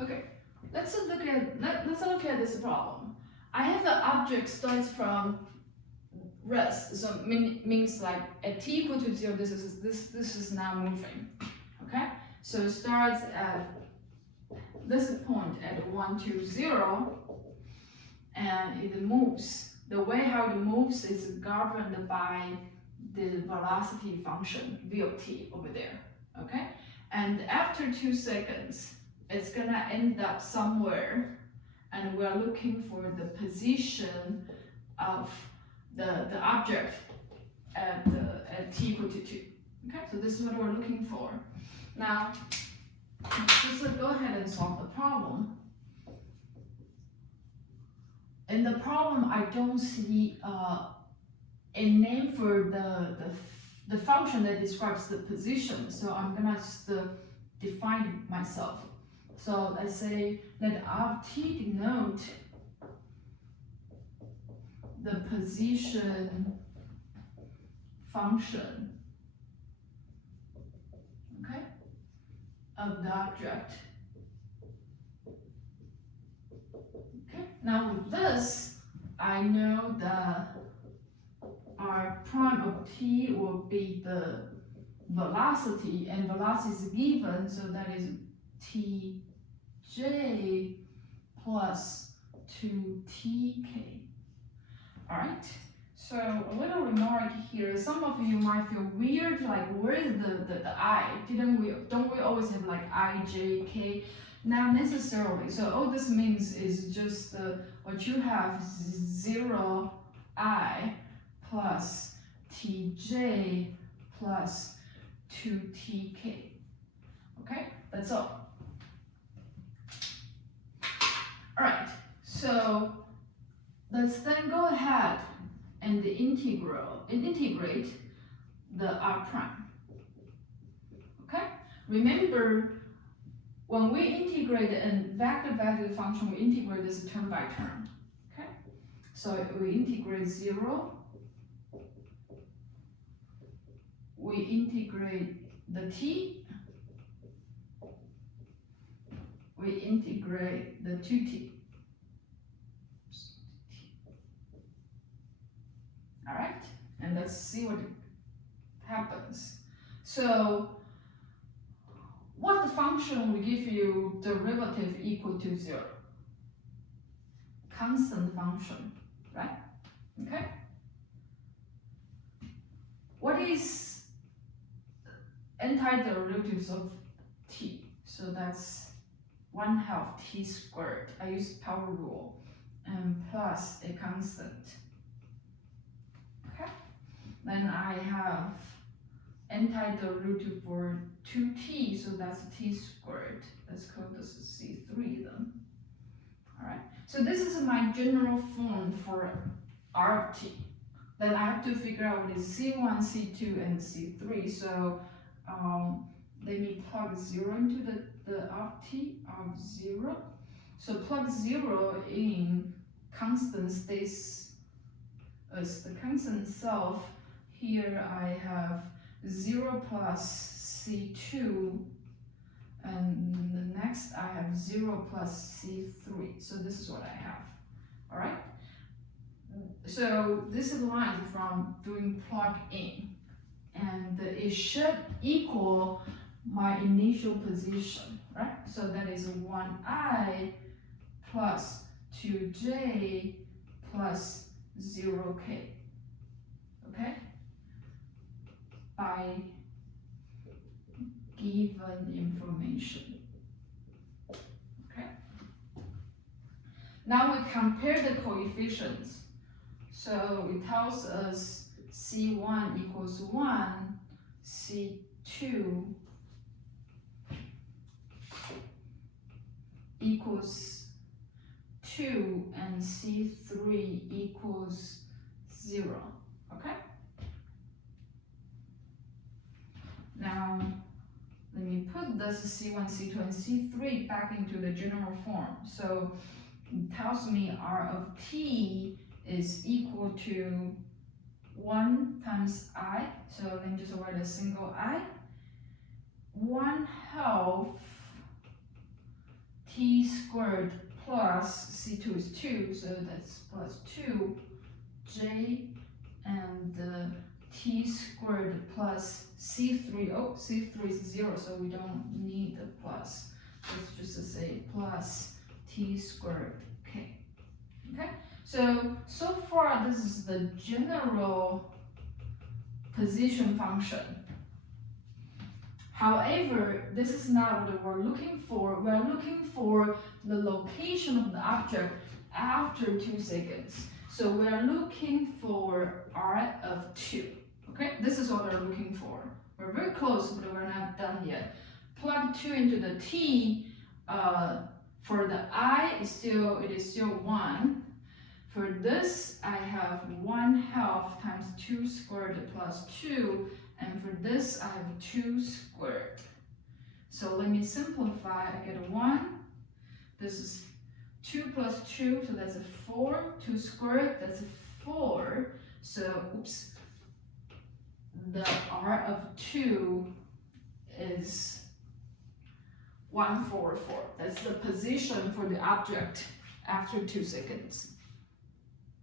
Okay, let's look at this problem. I have an object starts from rest, so means like at t equal to 0, this is now moving. Okay, so it starts at this point at 1, 2, 0, and it moves. The way how it moves is governed by the velocity function v of t over there. Okay, and after 2 seconds, it's gonna end up somewhere, and we're looking for the position of the object at t equal to 2. Okay, so this is what we're looking for. Now, just go ahead and solve the problem. In the problem, I don't see a name for the function that describes the position, so I'm gonna just define it myself. So let's say let of t denote the position function, okay, of the object. Okay, now with this, I know that r prime of t will be the velocity, and velocity is given, so that is tj plus 2tk. Alright, so a little remark here. Some of you might feel weird, like where is the I? Don't we always have like I, J, K? Not necessarily. So all this means is just what you have is 0 I plus tj plus 2tk. Okay, that's all. Alright, so let's then go ahead and integrate the r prime. Okay, remember when we integrate a vector value function, we integrate this term by term. Okay, so we integrate 0, we integrate the t, we integrate the 2t. All right, and let's see what happens. So what the function will give you derivative equal to 0? Constant function, right? Okay. What is antiderivatives of t? So that's 1/2 t squared. I use power rule, and plus a constant. Okay. Then I have antiderivative for 2t, so that's t squared. Let's call this c3 then. All right. So this is my general form for r of t. Then I have to figure out what is c1, c2, and c3. So let me plug 0 into the of t of 0. So plug 0 in, constant stays as the constant self. Here I have 0 plus c2, and the next I have 0 plus c3. So this is what I have. All right. So this is line from doing plug in, and it should equal my initial position, right? So that is 1i plus 2j plus 0k, okay? By given information, okay? Now we compare the coefficients. So it tells us C1 equals 1, C2 equals 2, and C3 equals 0, okay? Now, let me put this C1, C2, and C3 back into the general form. So it tells me R of T is equal to 1 times I, so let me just write a single I, 1/2 t t squared plus c2 is 2, so that's plus 2j, and t squared plus c3, oh, c3 is 0, so we don't need the plus. Let's just say plus t squared k. Okay, so far this is the general position function. However, this is not what we're looking for. We're looking for the location of the object after 2 seconds. So we're looking for r of 2. Okay, this is what we're looking for. We're very close, but we're not done yet. Plug 2 into the t. For the I, it is still 1. For this, I have 1/2 times 2 squared plus 2. And for this, I have 2 squared. So let me simplify. I get 1. This is 2 plus 2, so that's a 4. 2 squared, that's a 4. So, oops. The r of 2 is 144. That's the position for the object after 2 seconds.